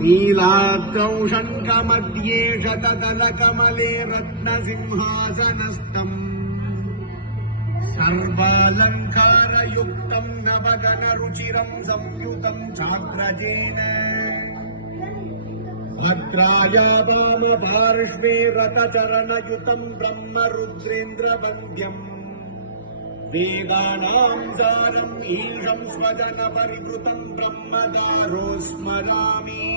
नीलाद्रौ शङ्खमध्ये शतदलकमले रत्नसिंहासनस्थम् सर्वालङ्कारयुक्तम् नवगणरुचिरम् संयुतम् चाग्रजेन भद्रायावामपार्श्वे रथचरणयुतम् ब्रह्मरुद्रेन्द्रवन्द्यम् वेदानाम् सारम् ईशम् स्वजनपरिवृतम् ब्रह्मदारो स्मरामि।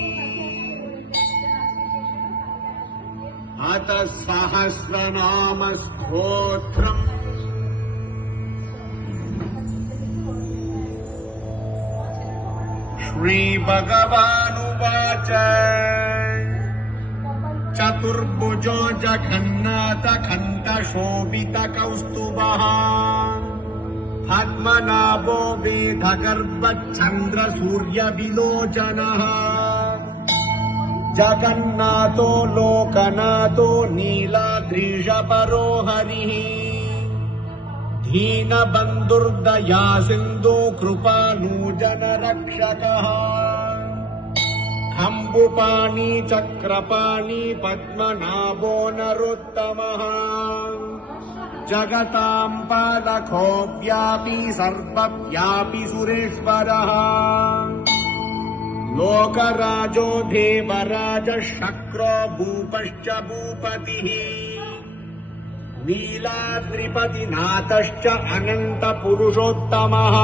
अतः सहस्रनाम स्तोत्रम्। श्रीभगवानुवाच चतुर्भुजो जगन्नाथखण्डशोभितकौस्तुभः पद्मनाभो वेदगर्भश्चन्द्रसूर्यविलोचनः जगन्नाथो लोकनाथो नीलाद्रिशपरो हरिः दीनबन्धुर्दया सिन्धु कृपाणुजनरक्षकः खम्बुपाणि चक्रपाणि पद्मनाभो नरोत्तमः जगताम् पालको व्यापी सर्वव्यापी सुरेश्वरः लोकराजो देवराजः शक्रो भूपश्च भूपतिः नीलाद्रिपतिनाथश्च अनन्तपुरुषोत्तमः।